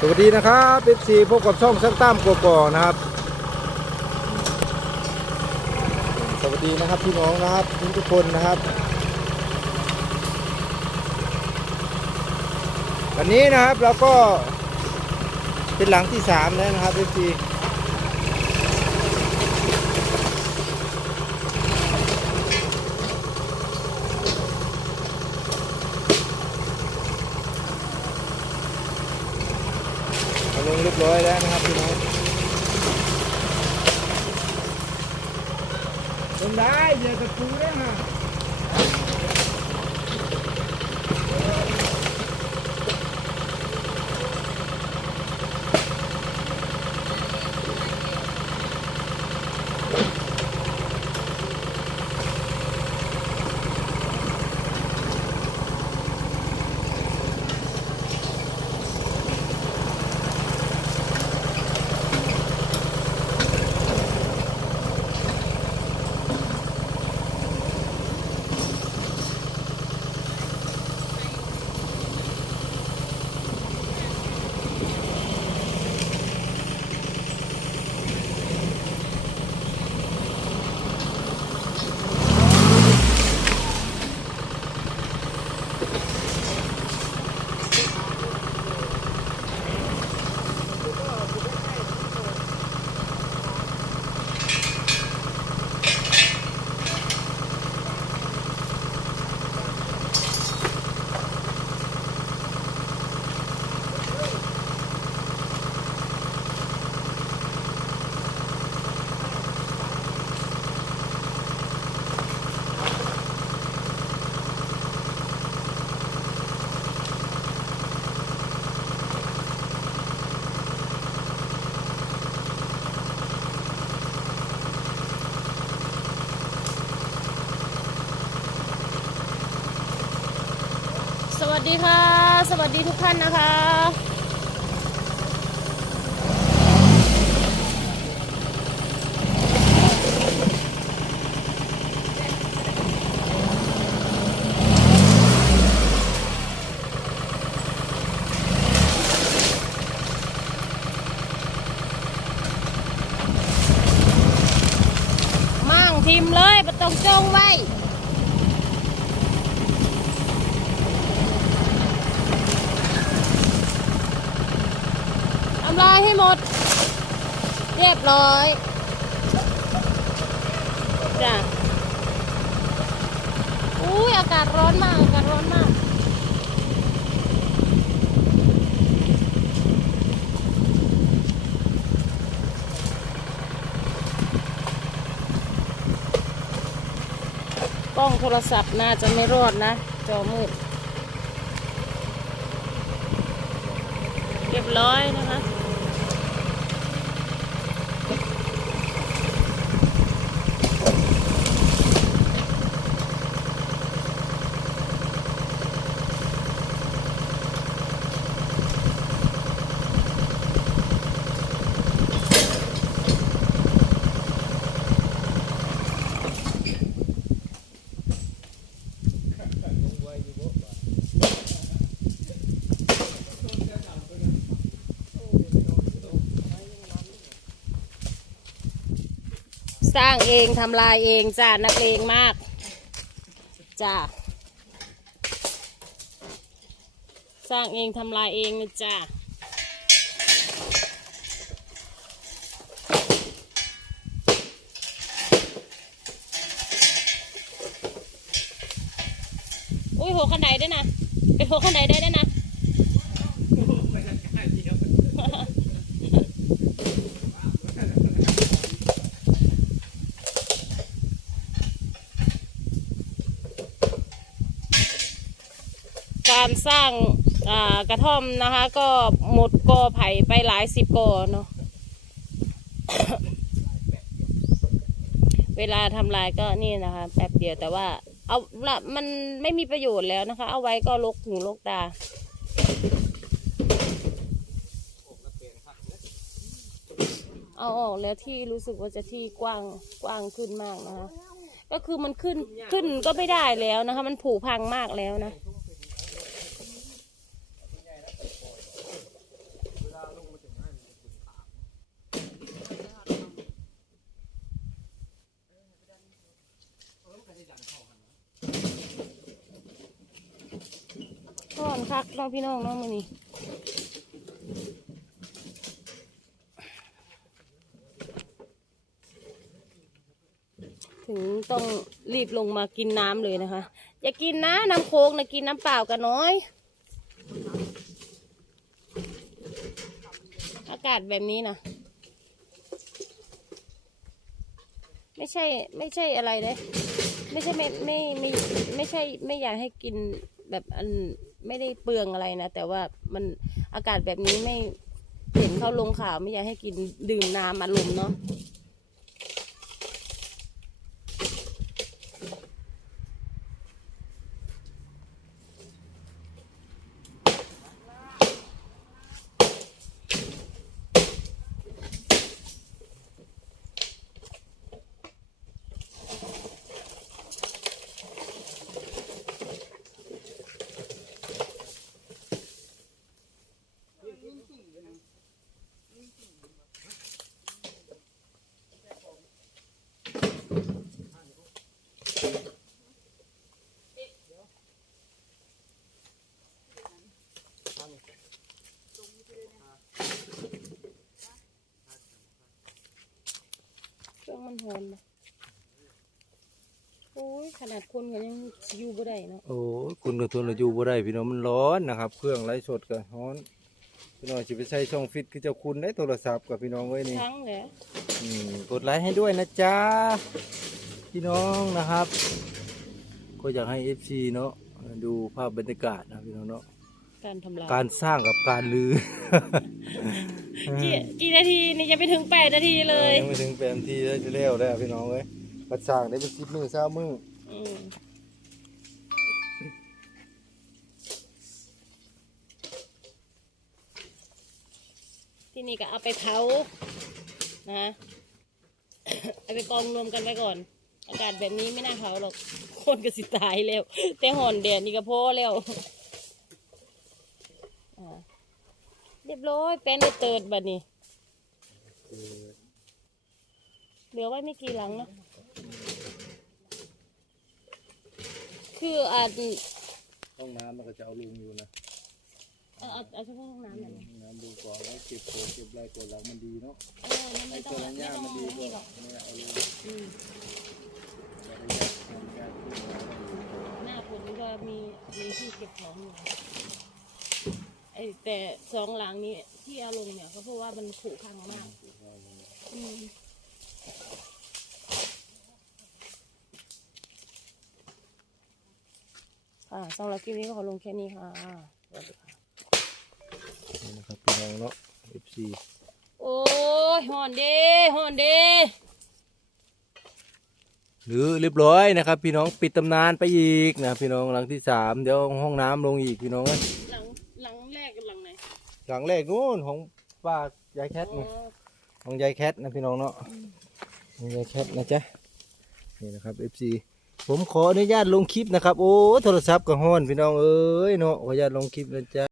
สวัสดีนะครับเอฟซีพบกับช่องช่างตั้มกกอนะครับ สวัสดีนะครับพี่น้องนะครับทุกทุกคนนะครับ วันนี้นะครับเราก็เป็นหลังที่สามแล้วนะครับเอฟซีมาลงเร้อยแล้วนะครับพี่น้องลงได้เดี๋ยวจะปูได้ฮะ สวัสดีค่ะ สวัสดีทุกท่านนะคะ มั่งทิมเลยประตองจงไว้ำลายให้หมด เรียบร้อย จ้ะอุ้ยอากาศร้อนมาก อากาศร้อนมากกล้องโทรศัพท์น่าจะไม่รอดนะ จอมืด เรียบร้อยนะคะ สร้างเองทำลายเองจ้านักเลงมากจ้าสร้างเองทำลายเองนะจ้าอุ้ยโหขันไดด้นะไปโหขันไดได้ได้นะ การสร้างกระท่อมนะคะ ก็หมดกอไผ่ไปหลายสิบกอเนาะเวลาทำลายก็นี่นะคะแป๊บเดียวแต่ว่า เอาละมันไม่มีประโยชน์แล้วนะคะ เอาไว้ก็ลกหูลกตาเอาออกแล้วที่รู้สึกว่าจะที่กว้างกว้างขึ้นมากนะคะ ก็คือมันขึ้นขึ้นก็ไม่ได้แล้วนะคะ มันผุพังมากแล้วนะ คักเนาะพี่น้องเนาะมื้อนี้ถึงต้องรีบลงมากินน้ำเลยนะคะ อย่ากินนะน้ำโค้กนะกินน้ำเปล่ากันน้อย อากาศแบบนี้นะไม่ใช่ไม่ใช่อะไรเลย ไม่ใช่ไม่ไม่ไม่ไม่ใช่ไม่อยากให้กินแบบอัน ไม่ได้เปลืองอะไรนะ แต่ว่ามันอากาศแบบนี้ไม่เห็นเขาลงข่าวไม่อยากให้กินดื่มน้ำอารมณ์เนาะ มันหอนนะโอ้ยขนาดคนก็ยังอยู่บ่ได้เนาะโอ้ยคุณกับทนเราอยู่บ่ได้พี่น้องมันร้อนนะครับ เครื่องไร้สดก็ร้อนพี่น้องจะไปใช้ช่องฟิตคือเจ้าคุณได้โทรศัพท์กับพี่น้องไว้นี่ ทั้งแหละอืมกดไลค์ให้ด้วยนะจ๊ะ พี่น้องนะครับ ก็อยากให้ FC เนาะดูภาพบรรยากาศนะพี่น้องเนาะการทำลายการสร้างกับการลือ กี่กี่นาทีนี่จะไปถึงแปดนาทีเลยยังไม่ถึงแปดนาทีแล้วจะเร็วแล้วพี่น้องเอ้ยปัดสร้างได้เป็นสิบมือเช้ามืออืมที่นี่ก็เอาไปเผานะเอาไปกองรวมกันไว้ก่อน อากาศแบบนี้ไม่น่าเผาหรอกคนก็สิตายแล้ว แต่หอนแดดนี่ก็พอแล้วอ่า เรียบร้อยแป้นได้เติดบัดนี้เหลือไว้ไม่กี่หลังเนอะคืออาจห้องน้ำมันก็จะเอาลุงอยู่นะเอาเอาเอาเฉพาะห้องน้ำหน่อยห้องน้ำดูก่อนแล้วเก็บโถเก็บอะไรก่อนหลังมันดีเนาะเออมันไอ้ไม่ต้อตังวนั้นไม่ย่าต้องมันดีกนี่หรว่าอกเนี่ยเอาลงอืมแล้วก็ยัดมันยัดขึ้นมาได้อยู่หน้าฝนก็มีมีที่เก็บของอยู่ ไอแต่สองหลังนี้ที่เอาลงเนี่ยก็เพราะว่ามันผุพังมากอืมค่ะสำหรับคลิปนี้ก็ขอลงแค่นี้ค่ะสวัสดีค่ะนี่นะครับพี่น้องเนาะ FC โอ้ยหอนเด้หอนเด้หรือเรียบร้อยนะครับ พี่น้องปิดตำนานไปอีกนะพี่น้องหลังที่สามเดี๋ยวห้องน้ำลงอีกพี่น้องเอ้ยหลังหลังแรกกับหลังไหน หลังแรกนู้นของป้ายายแคทนี่ของยายแคทนะพี่น้องเนาะของยายแคทนะจ๊ะนี่นะครับ FC ผมขออนุญาตลงคลิปนะครับ โอ้โทรศัพท์กับฮ้อนพี่น้องเอ้ยเนาะขออนุญาตลงคลิปนะจ๊ะ